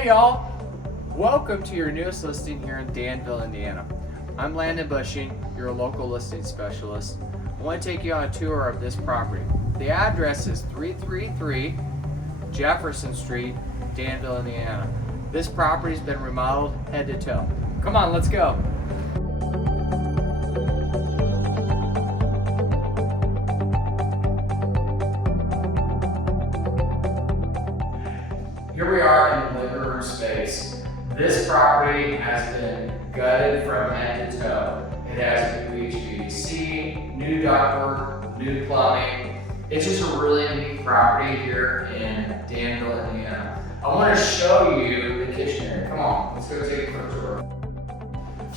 Hey y'all! Welcome to your newest listing here in Danville, Indiana. I'm Landon Bushing, your local listing specialist. I want to take you on a tour of this property. The address is 333 Jefferson Street, Danville, Indiana. This property's been remodeled head to toe. Come on, let's go. Here we are in the living room space. This property has been gutted from head to toe. It has new HVAC, new ductwork, new plumbing. It's just a really neat property here in Danville, Indiana. I want to show you the kitchen area. Come on, let's go take a quick tour.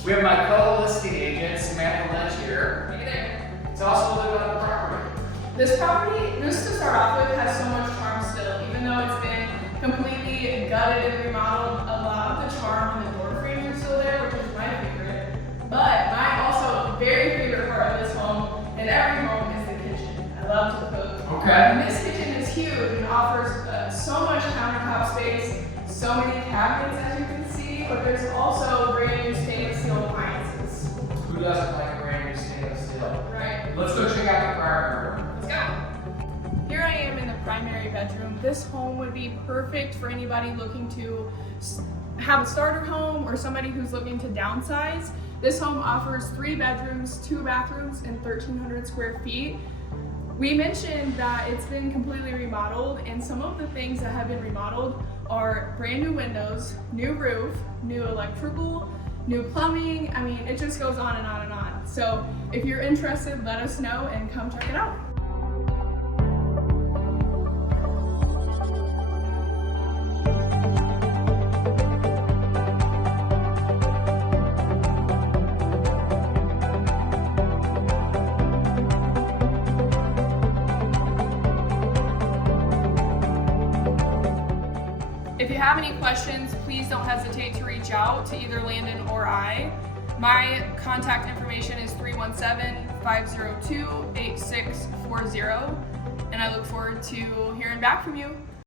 We have my co-listing agent, Samantha here. Hey there. It's also a little about the property. This property, just to start off with, has so much charm still. Even though it's been completely gutted and remodeled, a lot of the charm and the door frames are still there, which is my favorite. But my also very favorite part of this home, and every home, is the kitchen. I love to cook. Okay. And this kitchen is huge and offers so much countertop space, so many cabinets as you can see, but there's also brand new stainless steel appliances. Who doesn't like brand new stainless steel? Right. Let's go check out the primary room. Let's go. Here I am in the primary bedroom. This home would be perfect for anybody looking to have a starter home or somebody who's looking to downsize. This home offers 3 bedrooms, 2 bathrooms, and 1,300 square feet. We mentioned that it's been completely remodeled, and some of the things that have been remodeled are brand new windows, new roof, new electrical, new plumbing. I mean, it just goes on and on and on. So if you're interested, let us know and come check it out. If you have any questions, please don't hesitate to reach out to either Landon or I. My contact information is 317-502-8640, and I look forward to hearing back from you.